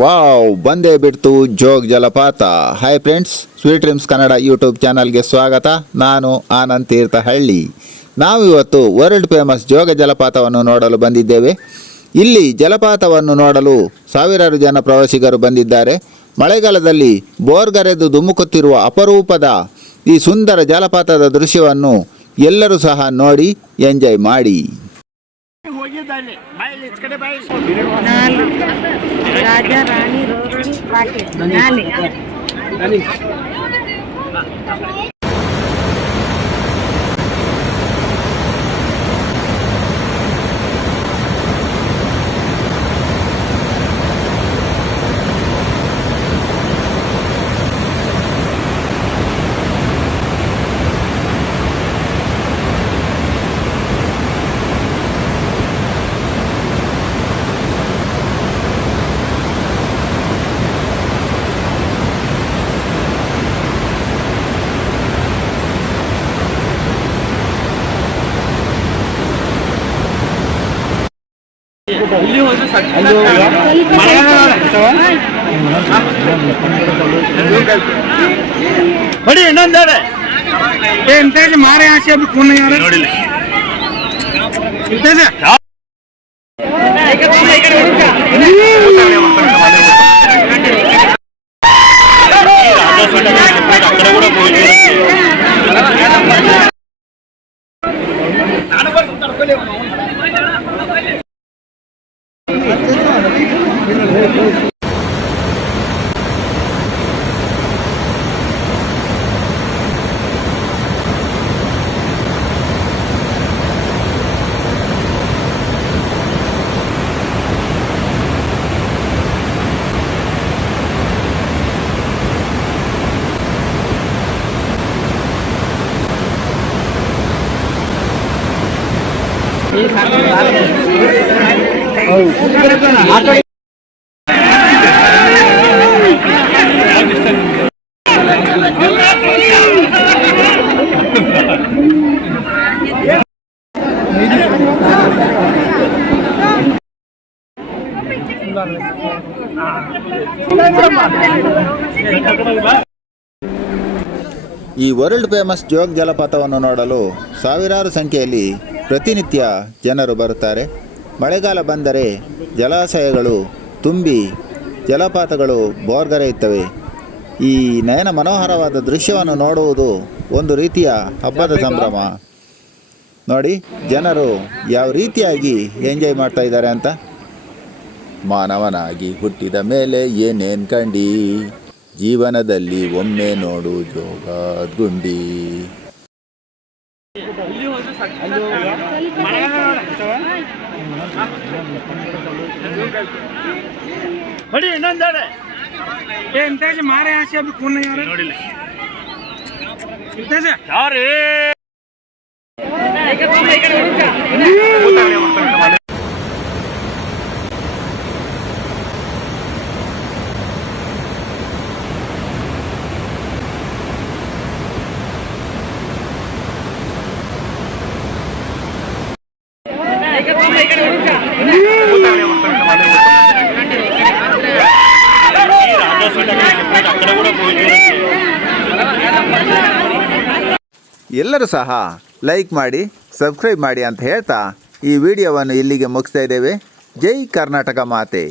Wow, ಬಂದೇ ಬಿಡ್ತು ಜೋಗ್ ಜಲಪಾತ. Hi friends sweet dreams Kannada YouTube ಚಾನಲ್ಗೆ ಸ್ವಾಗತ. ನಾನು ಆನಂದ್ ತೀರ್ಥಹಳ್ಳಿ. ನಾವಿವತ್ತು ವರ್ಲ್ಡ್ ಫೇಮಸ್ ಜೋಗ ಜಲಪಾತವನ್ನು ನೋಡಲು ಬಂದಿದ್ದೇವೆ. ಇಲ್ಲಿ ಜಲಪಾತವನ್ನು ನೋಡಲು ಸಾವಿರಾರು ಜನ ಪ್ರವಾಸಿಗರು ಬಂದಿದ್ದಾರೆ. ಮಳೆಗಾಲದಲ್ಲಿ ಬೋರ್ಗರೆದು ಧುಮುಕುತ್ತಿರುವ ಅಪರೂಪದ ಈ ಸುಂದರ ಜಲಪಾತದ ದೃಶ್ಯವನ್ನು ಎಲ್ಲರೂ ಸಹ ನೋಡಿ ಎಂಜಾಯ್ ಮಾಡಿ. రాజా రాణి రోడ్ ప్యాకేజ్ ಬಾಯಿ ನಾಲ್ಕು ರಾಜ ರಾಣಿ ರೋರಲ್ ಪಾಟೀಲ್ ನಾಲ್ಕು ಹೊಡಿ ಇನ್ನೊಂದೇಳೆ ಎಂತೇಜ್ ಮಾರೆ ಆಸೆ ಅಬ್ಬಿ ಕುಣ್ಣ ಯಾರು ನೋಡಿಲ್ಲ ಎಂತೇಜ್ ಈ ವರ್ಲ್ಡ್ ಫೇಮಸ್ ಜೋಗ್ ಜಲಪಾತವನ್ನು ನೋಡಲು ಸಾವಿರಾರು ಸಂಖ್ಯೆಯಲ್ಲಿ ಪ್ರತಿನಿತ್ಯ ಜನರು ಬರುತ್ತಾರೆ. ಮಳೆಗಾಲ ಬಂದರೆ ಜಲಾಶಯಗಳು ತುಂಬಿ ಜಲಪಾತಗಳು ಬೋರ್ಗರೆಯುತ್ತವೆ ಈ ನಯನ ಮನೋಹರವಾದ ದೃಶ್ಯವನ್ನು ನೋಡುವುದು ಒಂದು ರೀತಿಯ ಹಬ್ಬದ ಸಂಭ್ರಮ. ನೋಡಿ, ಜನರು ಯಾವ ರೀತಿಯಾಗಿ ಎಂಜಾಯ್ ಮಾಡ್ತಾ ಇದ್ದಾರೆ ಅಂತ. ಮಾನವನಾಗಿ ಹುಟ್ಟಿದ ಮೇಲೆ ಏನೇನು ಕಂಡಿ? ಜೀವನದಲ್ಲಿ ಒಮ್ಮೆ ನೋಡು ಜೋಗ ಗುಂಡಿ ಹೊಡಿ ಇನ್ನೊಂದು ಎಂತೇಜ್ ಮಾರೆ ಆಸೆ ಅದು ಕೂನ್ ಯಾರು ನೋಡಿಲ್ಲ. ಎಂತೇಜ್ ಯಾರೇ? ಎಲ್ಲರೂ ಸಹ ಲೈಕ್ ಮಾಡಿ ಸಬ್ಸ್ಕ್ರೈಬ್ ಮಾಡಿ ಅಂತ ಹೇಳ್ತಾ ಈ ವಿಡಿಯೋವನ್ನು ಇಲ್ಲಿಗೆ ಮುಗಿಸ್ತಾ ಇದ್ದೇವೆ. ಜೈ ಕರ್ನಾಟಕ ಮಾತೆ.